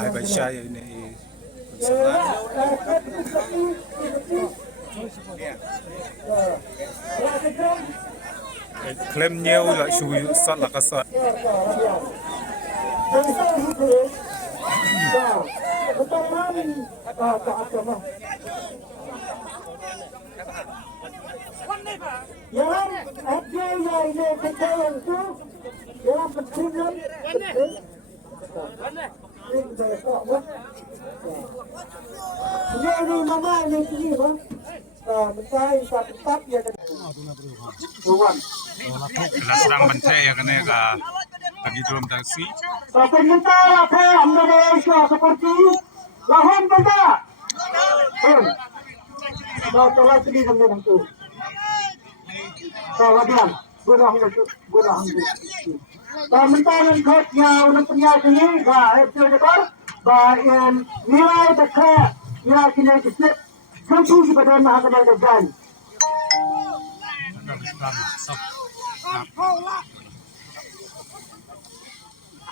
Ai bai syai ini klaim nhiều lại chui sót là cái sót sedang mencari ya kena ka lagi dalam taksi. Sementara Indonesia seperti lahan benda. Bawa sini dengan itu. Kemudian guna itu. Sementara khotnya untuk penyiar ini, itu dekat. Bahan nilai dekat iaki naik kesep. Kunci pada mahkamah kerajaan.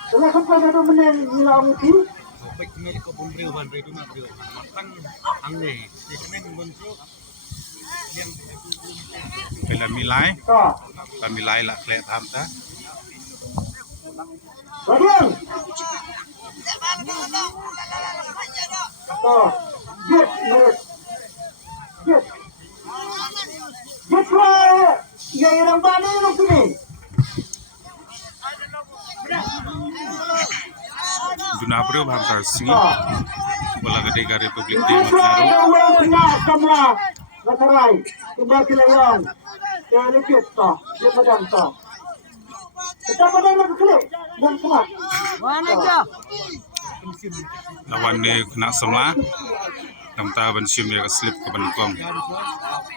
Kalau sampai satu menit hilang itu, baik milik kebun beriuhan itu nak beriuhan. Matang Hangne, ini muncul yang Bila milai lah kelihatan hamta. bagian. Ya yang mana yang sini? Guna bro hamta sini. Bola gede ka Republik Demokrat. Lawan ni kena semla. Tamta ban sim dia slip ke bankom.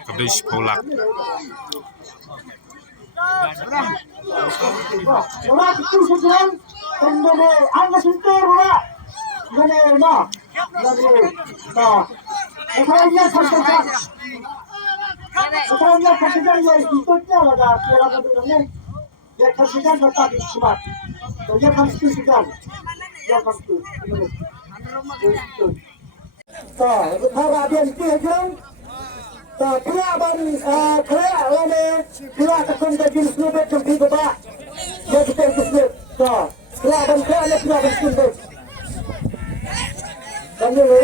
Kabis polak. Orang itu sedang kemudian anda sentuh lah, kemudian nah, sekarangnya sampai sekarangnya kerja yang ikutnya ada kira kira ya kerja tetap dibuat, jadi konstitusikan, ya konstitusi. Kalau dia itu kaya lama kaya takkan bagi sebab tempat bapa dia kita sebab kaya ban kaya nak kaya ban sebab kami ni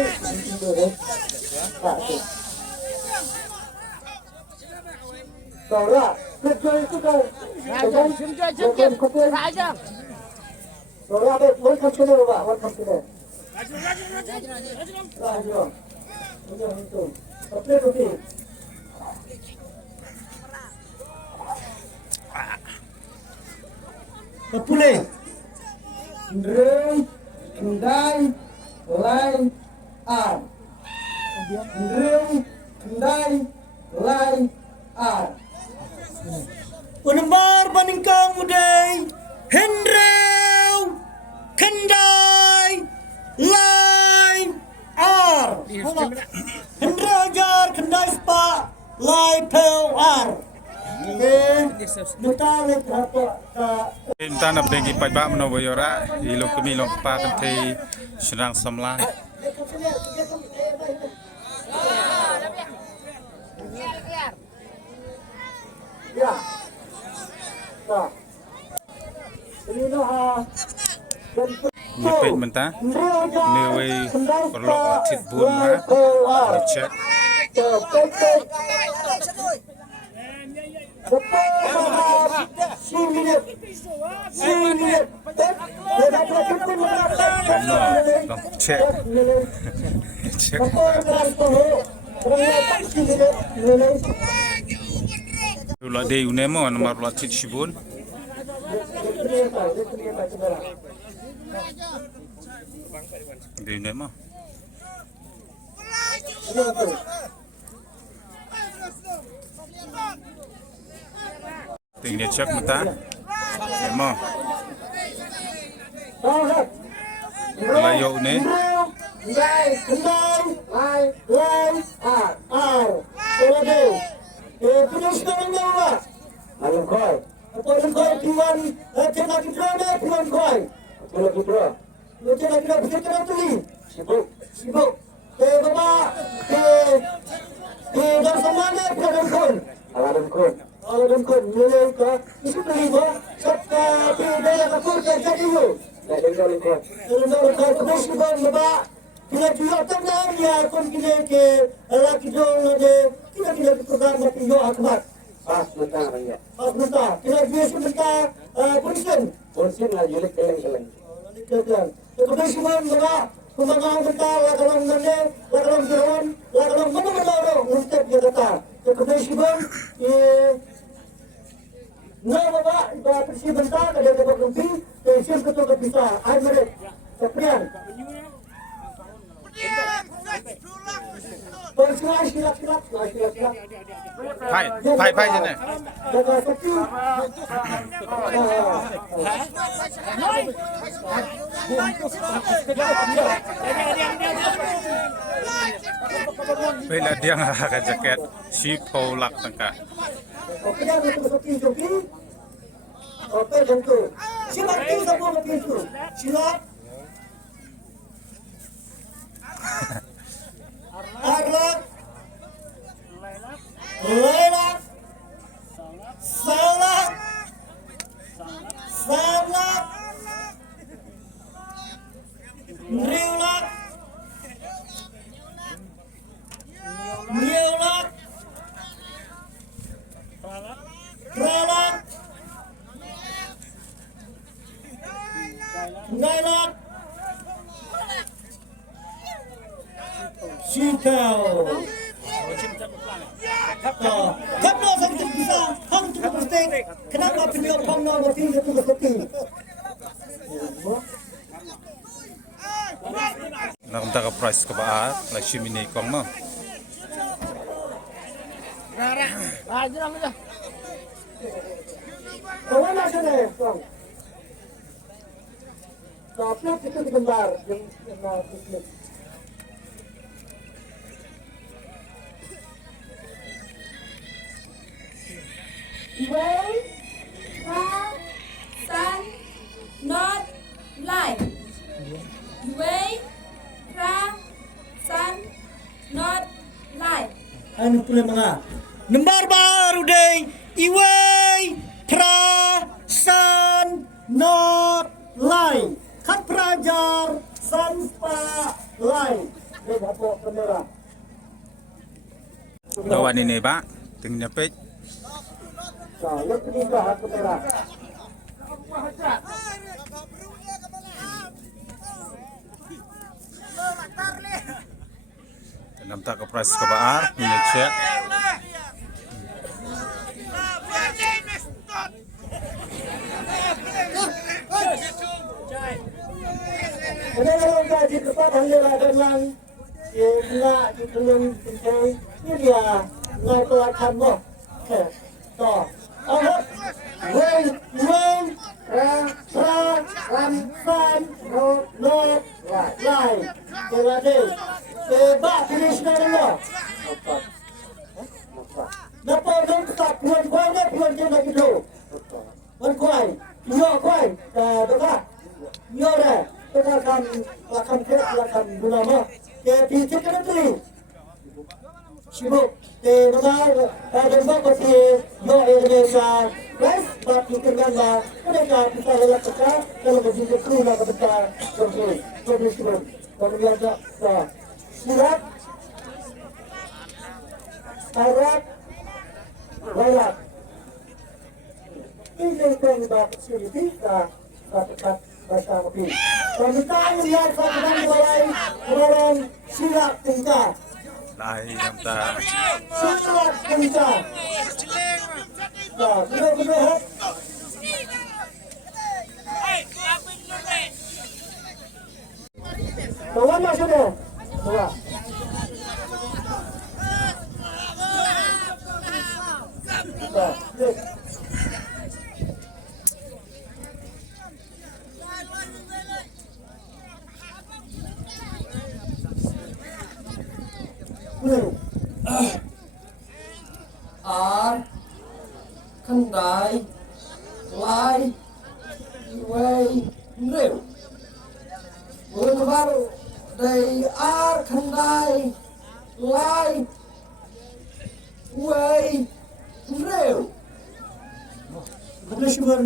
Saudara, kerja itu kan bukan saja. Saudara, welcome to the welcome to the. Kepulih, Ndreng, Kendai, Lai, Ar. Ndreng, Kendai, Lai, Ar. Penembar paningkang mudai, Hendrew, Kendai, Lai, Ar. Hendrew ajar, Kendai spa, Lai, Pel, Ar. Kita nak pergi pajak menawar ilok kami lompat nanti serang semla. Ya. Ni peit mentah. Ni wei kolok atit bun ha. Cek. Cek. Cek. Ulah deh unemo nomor latit sibun. Deh unemo. Tinggal cek mata. Emo. Layo ni. Poin koi tuan cina kita ni tuan koi. Tuan kita. Cina kita bisa kena tuli. Sibuk. Bapa dalam semana dalam kon. Dalam kon mulai ke itu tuli ba. Sabta dia kapur ke jadi yo. Dalam kon kebetulan bapa kita juga tenang ya kon kita ke laki dong ada kita program mati yo akbar. Pas bentar. Kita biasa bentar polisi lah julik keleng. Kebetulan bapa kumangang bentar lakalang nande, lakalang jawan, lakalang mana untuk dia kata. Kebetulan bapa polisi bentar ada dapat rumpi, siap ketua kita. Air merek. Keprian. Silap. Phai thế này. Bây là điang cái jacket ship hole lạc tất cả. Arlak, Leilak, Salak, Riulak, Kralak, Ngailak, Sikau. Kenapa saya bisa hang tu pasti? Kenapa beliau pernah bertindak itu seperti? Nak minta ke price ke bawah, like shimmy kong no. Kawan macam ni, kong. Tapi kita digembar yang nak bisnis. Way, sun, not light. Way, sun, not light. Anu pula mga. Nembar baru deh. Iway, san, not light. Kat pelajar, san, light. Ini apa kamera? Lawan ini pak, tinggal peit. Lihat ini dah kamera. Nampak ke price ke bawah, ini cek. Ini kalau gaji tempat hanya ada yang nak ditolong pencari. Ini dia nak pelakon loh. Toh, awak, weng, san, no, lai, kelade, bak finish nara. Napa orang tak puan dia nak gitu. Khwai, Khwai, dohkha, dah. Kita akan guna mah. Ke pijak kan tu. Sibuk. Benar. Ada apa sih? Yo Indonesia. Guys, bab kita kan mereka kita lelak kita kalau begitu kru nak kita terus. Kalau dia ada silat, Arab, Barat. Ini kan bab kita dapat bahasa Melayu. Kalau kita lihat pertandingan mulai orang silat tingkat. Lai nampak. Silat tingkat. Benar. Kawan masuk dah. Bawa. Kendai lai, iway, rew. Bulan baru dari ar kandai, lai, iway, rew. Bukan syukur,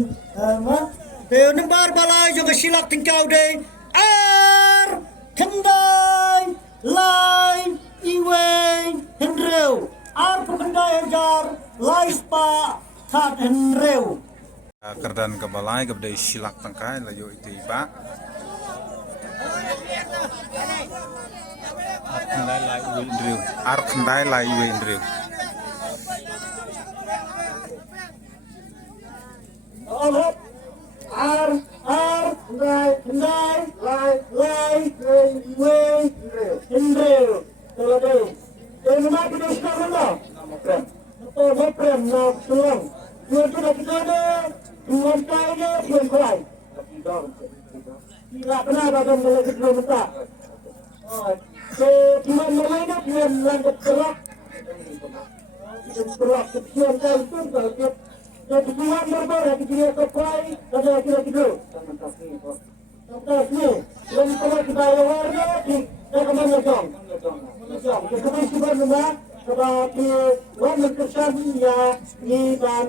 Nembar balai juga silak tingkau deh. Ar kendai lai iwei henreu. Ar kendai ajar lai spa kat henreu. Kerdan ke balai ke bedai silak tangkai layu itu iba. Ar kendai lai iwe indriu. Alhamdulillah. Ar kendai lai iwe henreu. Kalau deh. Jadi mana kita sekarang dah? Apa prem nak tulang? Dua tu nak kita deh. Dua kali deh Khwai. Tidak pernah ada melaju dua mata. So cuma mereka yang lanjut kerak. Kerak kesian kali tu kalau jadi Tuhan berbara di Jingiakop Khwai ada kira-kira. Sampai ni, lalu kalau kita lawarnya di dalam jam. Jadi kita memang seperti orang kerjaan ya ni dan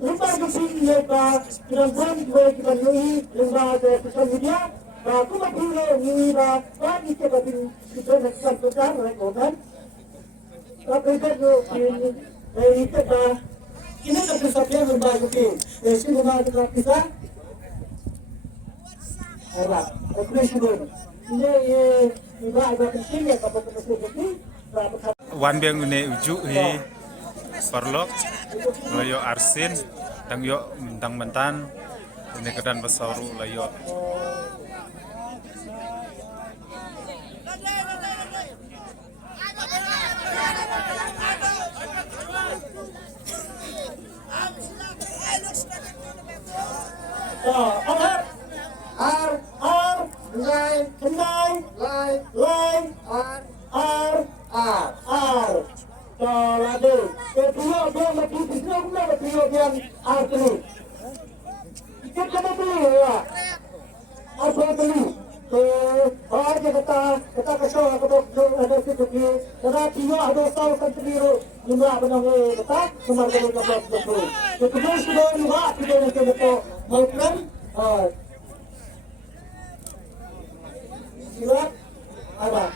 lupa kesini ya pak. Kita pun kita ni lupa ada sosial media. Aku mahu ni dan kita berarti kita nak kerja kan. Tapi itu ini kita ini satu sahaja berbagi ke. Esi berbagi kita. Alright, oke sudah. Ini ada kesini apa ini? Wan biang une uju hi perlok layo arsin dang yo dang mentan ini kedan besaru layo. Silat ada.